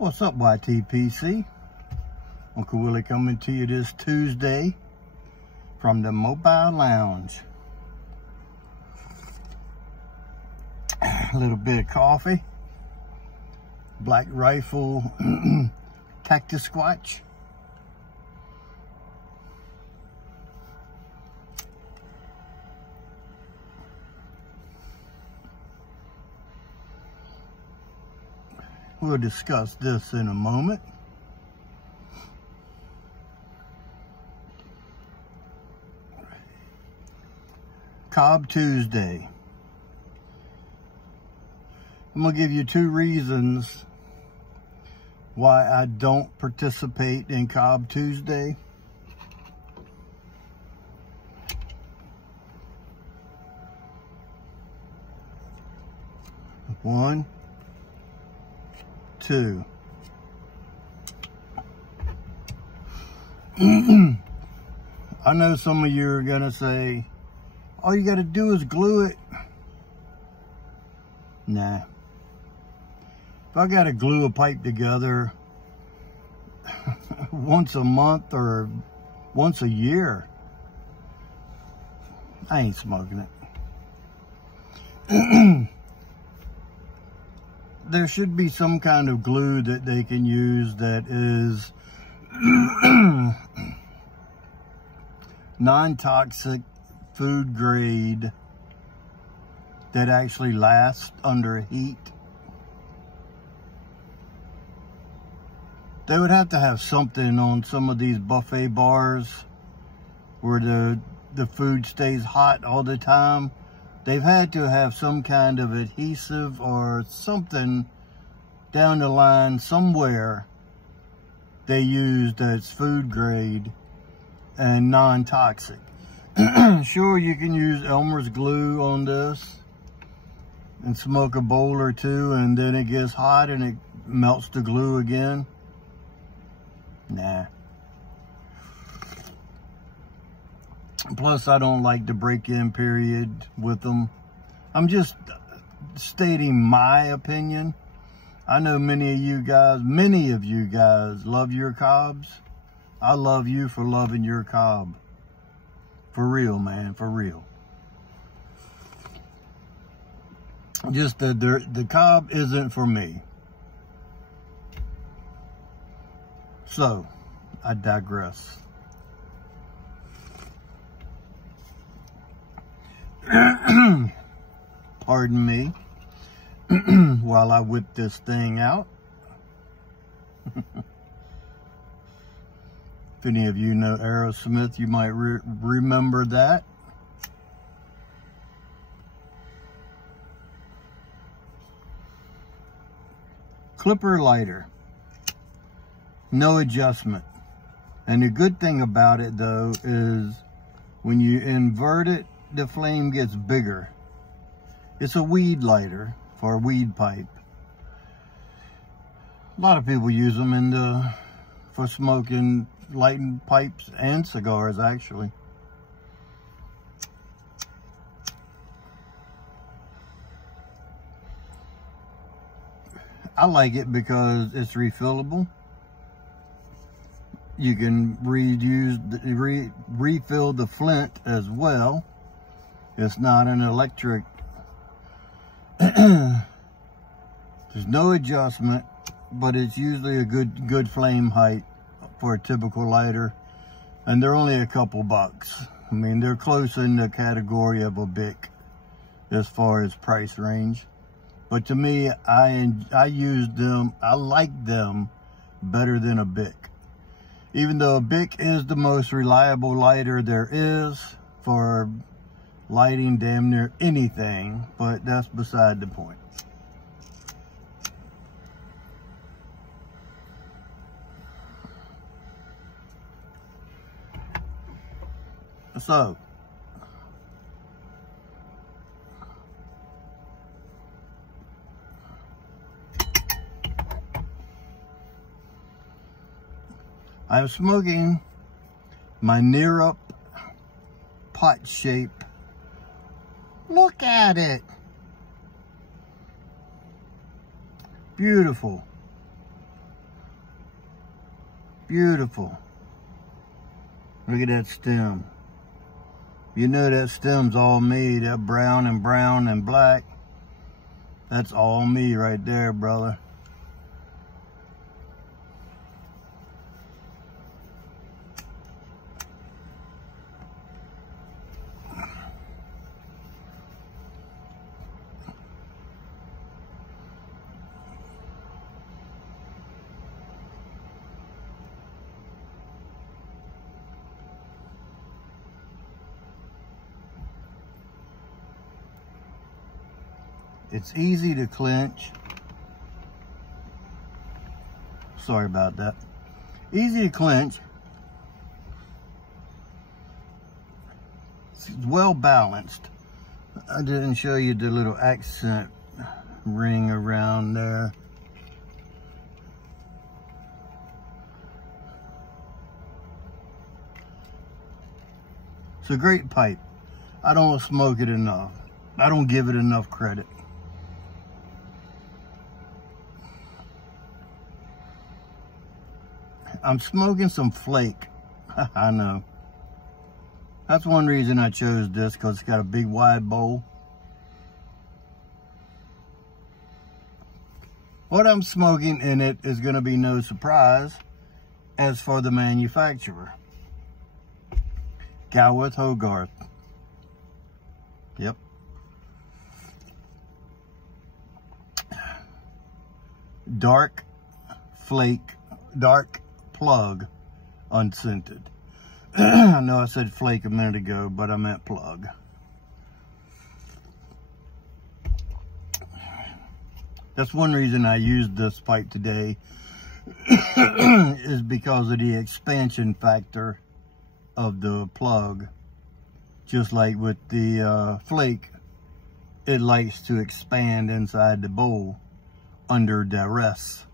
What's up, YTPC? Uncle Willie coming to you this Tuesday from the Mobile Lounge. A little bit of coffee, Black Rifle Cactus Squatch. We'll discuss this in a moment. Cobb Tuesday. I'm going to give you 2 reasons why I don't participate in Cobb Tuesday. One, 2. I know some of you are going to say, all you got to do is glue it. Nah. If I got to glue a pipe together once a month or once a year, I ain't smoking it. There should be some kind of glue that they can use that is non-toxic, food grade, that actually lasts under heat. They would have to have something on some of these buffet bars where the food stays hot all the time. They've had to have some kind of adhesive or something down the line somewhere they use that's food grade and non-toxic. Sure, you can use Elmer's glue on this and smoke a bowl or 2 and then it gets hot and it melts the glue again. Nah. Plus, I don't like the break-in period with them. I'm just stating my opinion. I know many of you guys love your Cobs. I love you for loving your Cobb. For real, man, for real. Just that the Cobb isn't for me. So, I digress. Pardon me while I whip this thing out. If any of you know Aerosmith, you might remember that. Clipper lighter. No adjustment. And the good thing about it, though, is when you invert it, the flame gets bigger. It's a weed lighter for a weed pipe. A lot of people use them for smoking, lighting pipes and cigars, actually. I like it because it's refillable. You can refill the flint as well. It's not an electric. There's no adjustment, but it's usually a good flame height for a typical lighter, and they're only a couple bucks. I mean, they're close in the category of a Bic as far as price range. But to me, I use them. I like them better than a Bic. Even though a Bic is the most reliable lighter there is for lighting damn near anything, but that's beside the point. So, I'm smoking my Neerup pot shape. Look at it. Beautiful. Beautiful. Look at that stem. You know that stem's all me, that brown and black. That's all me right there, brother. It's easy to clench. Sorry about that. Easy to clench. It's well balanced. I didn't show you the little accent ring around there. It's a great pipe. I don't smoke it enough. I don't give it enough credit. I'm smoking some flake. I know. That's one reason I chose this, because it's got a big wide bowl. What I'm smoking in it is going to be no surprise as for the manufacturer. Galworth Hogarth. Yep. Dark flake, dark plug, unscented. I know I said flake a minute ago, but I meant plug. That's one reason I used this pipe today is because of the expansion factor of the plug. Just like with the flake, it likes to expand inside the bowl under duress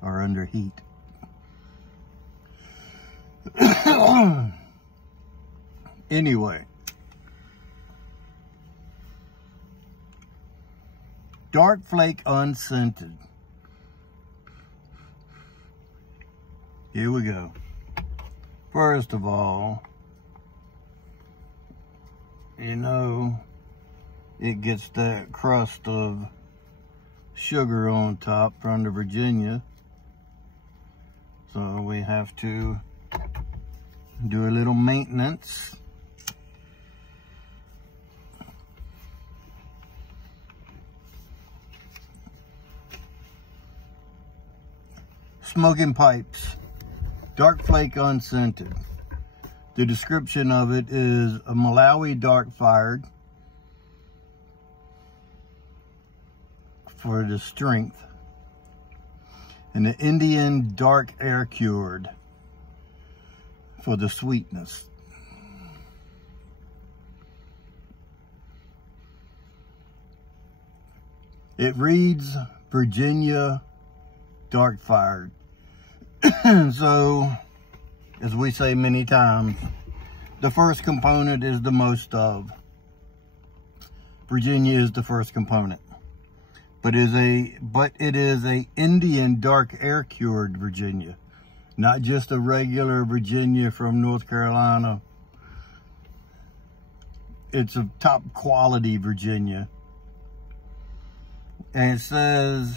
or under heat. Anyway, dark flake unscented. Here we go. First of all, you know, it gets that crust of sugar on top from the Virginia. So we have to do a little maintenance. Smoking pipes, dark flake unscented. The description of it is a Malawi dark fired for the strength, and the Indian dark air cured for the sweetness. It reads Virginia dark fired. So, as we say many times, the first component is the most of. Virginia is the first component. But it is a Indian dark air cured Virginia. Not just a regular Virginia from North Carolina. It's a top quality Virginia. And it says,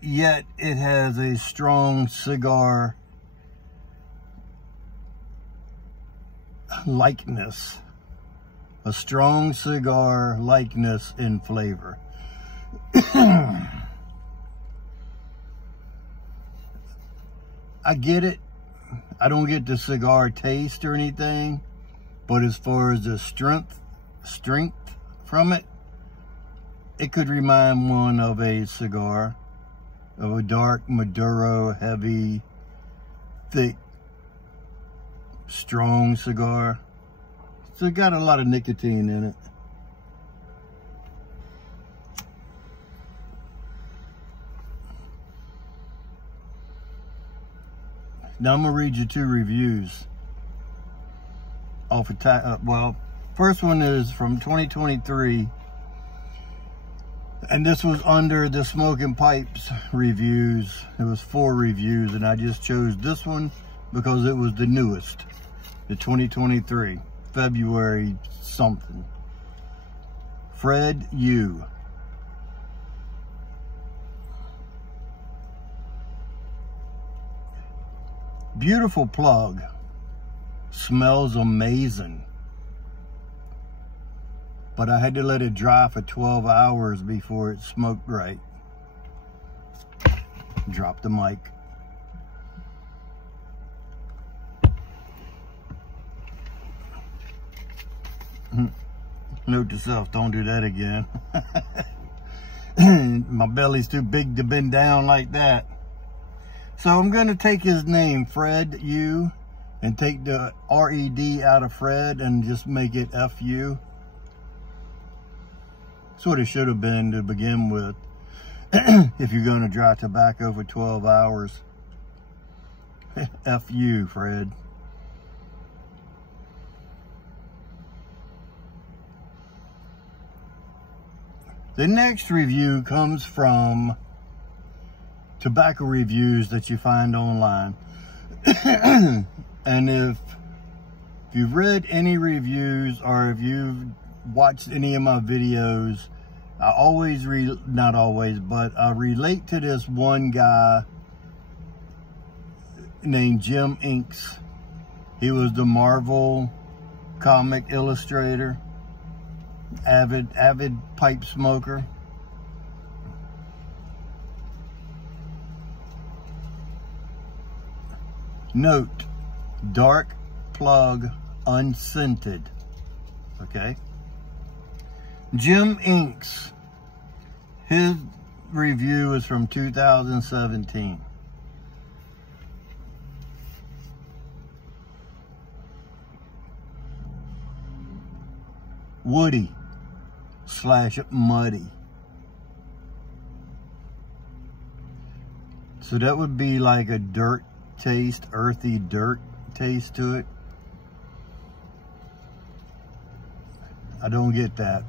yet it has a strong cigar likeness. A strong cigar likeness in flavor. I get it. I don't get the cigar taste or anything, but as far as the strength from it, it could remind one of a cigar, of a dark Maduro, heavy, thick, strong cigar. So it got a lot of nicotine in it. Now I'm gonna read you two reviews off of, well, first one is from 2023. And this was under the Smoking Pipes reviews. It was 4 reviews, and I just chose this one because it was the newest, the 2023, February something. Fred U. Beautiful plug. Smells amazing. But I had to let it dry for 12 hours before it smoked right. Drop the mic. Note to self, don't do that again. My belly's too big to bend down like that. So I'm going to take his name, Fred U, and take the R-E-D out of Fred and just make it F-U. That's what it should have been to begin with. If you're going to dry tobacco for 12 hours. F-U, Fred. The next review comes from tobacco reviews that you find online. And if you've read any reviews or if you've watched any of my videos, I always, not always, but I relate to this one guy named Jim Inks. He was the Marvel comic illustrator, avid pipe smoker. Note, dark plug, unscented. Okay. Jim Inks, his review is from 2017. Woody / muddy. So that would be like a dirt taste, earthy dirt taste to it. I don't get that.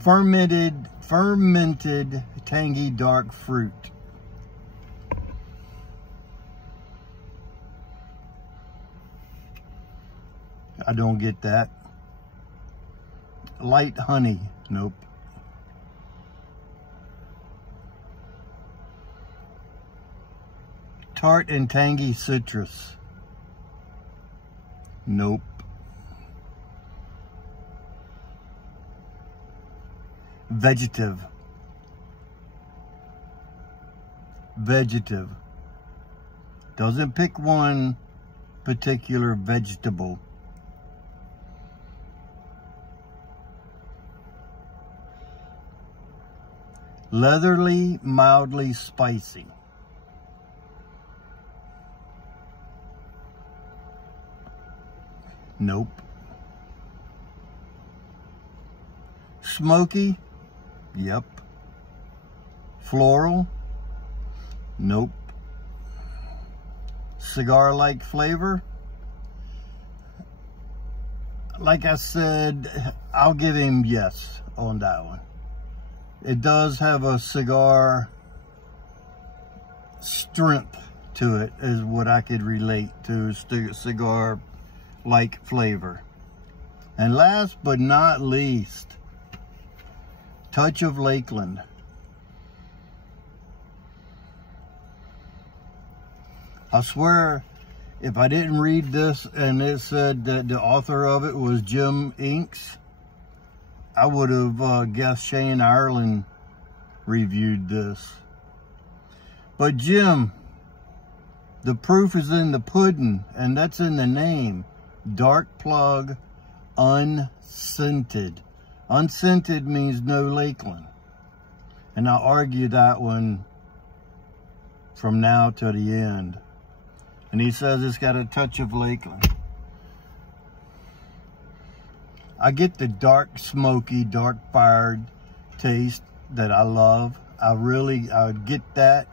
Fermented, tangy dark fruit. I don't get that. Light honey, nope. Tart and tangy citrus, nope. Vegetative. Doesn't pick one particular vegetable. Leathery, mildly spicy. Nope. Smoky? Yep. Floral? Nope. Cigar-like flavor? Like I said, I'll give him yes on that one. It does have a cigar strength to it, is what I could relate to, cigar-like flavor. And last but not least, touch of Lakeland. I swear, if I didn't read this and it said that the author of it was Jim Inks, I would have guessed Shane Ireland reviewed this. But Jim, the proof is in the pudding, and that's in the name. Dark plug, unscented. Unscented means no Lakeland. And I'll argue that one from now to the end. And he says it's got a touch of Lakeland. I get the dark, smoky, dark fired taste that I love. I get that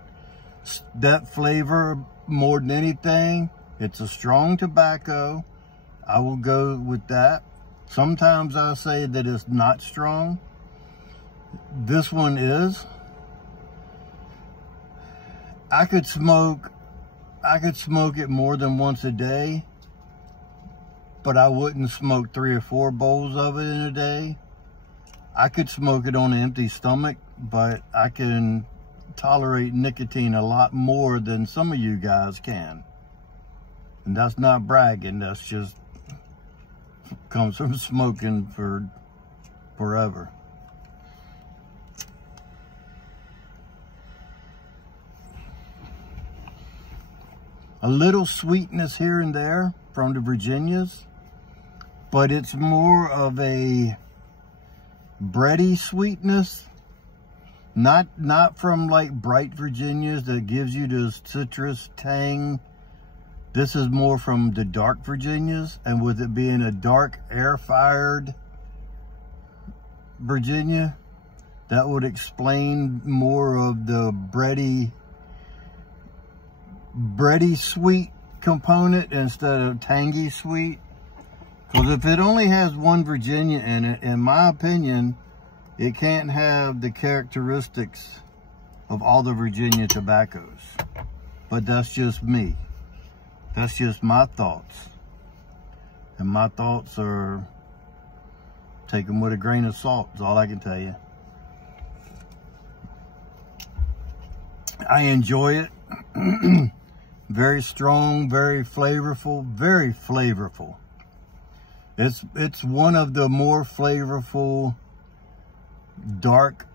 flavor more than anything. It's a strong tobacco. I will go with that. Sometimes I say that it's not strong. This one is. I could smoke it more than once a day, but I wouldn't smoke 3 or 4 bowls of it in a day. I could smoke it on an empty stomach, but I can tolerate nicotine a lot more than some of you guys can. And that's not bragging, that's just comes from smoking for forever. A little sweetness here and there from the Virginias, but it's more of a bready sweetness, not from like bright Virginias that gives you this citrus tang. This is more from the dark Virginias, and with it being a dark air-fired Virginia, that would explain more of the bready sweet component instead of tangy sweet. Because if it only has one Virginia in it, in my opinion, it can't have the characteristics of all the Virginia tobaccos. But that's just me. That's just my thoughts. And my thoughts are, take them with a grain of salt, is all I can tell you. I enjoy it. Very strong, very flavorful, very flavorful. It's one of the more flavorful dark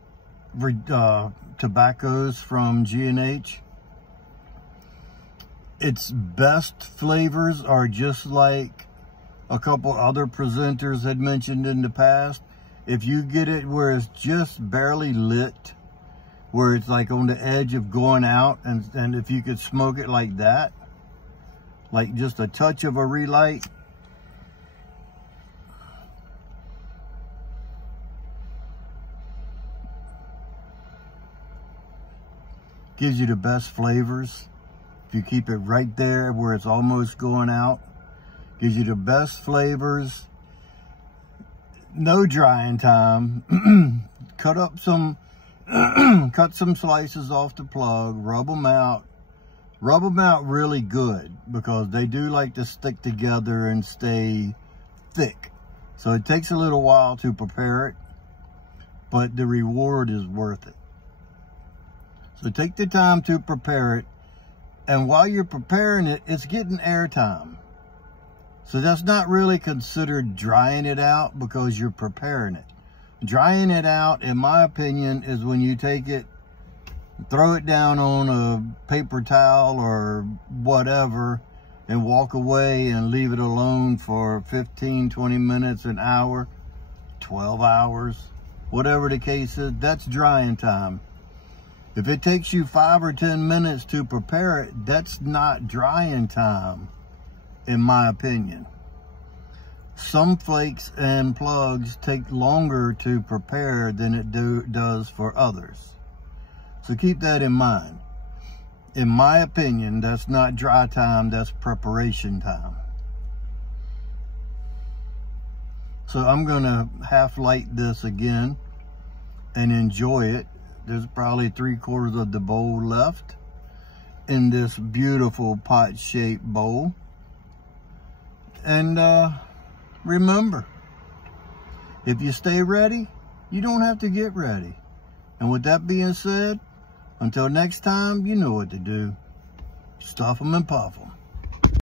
tobaccos from G&H. Its best flavors are just like a couple other presenters had mentioned in the past. If you get it where it's just barely lit, where it's like on the edge of going out, and if you could smoke it like that, like just a touch of a relight, gives you the best flavors. If you keep it right there where it's almost going out, gives you the best flavors. No drying time. Cut some slices off the plug, rub them out really good, because they do like to stick together and stay thick. So it takes a little while to prepare it, but the reward is worth it. So take the time to prepare it, and while you're preparing it, it's getting airtime. So that's not really considered drying it out, because you're preparing it. Drying it out, in my opinion, is when you take it, throw it down on a paper towel or whatever, and walk away and leave it alone for 15, 20 minutes, an hour, 12 hours, whatever the case is. That's drying time. If it takes you 5 or 10 minutes to prepare it, that's not drying time, in my opinion. Some flakes and plugs take longer to prepare than it does for others. So keep that in mind. In my opinion, that's not dry time, that's preparation time. So I'm gonna half light this again and enjoy it. There's probably 3/4 of the bowl left in this beautiful pot-shaped bowl. And remember, if you stay ready, you don't have to get ready. And with that being said, until next time, you know what to do. Stuff them and puff them.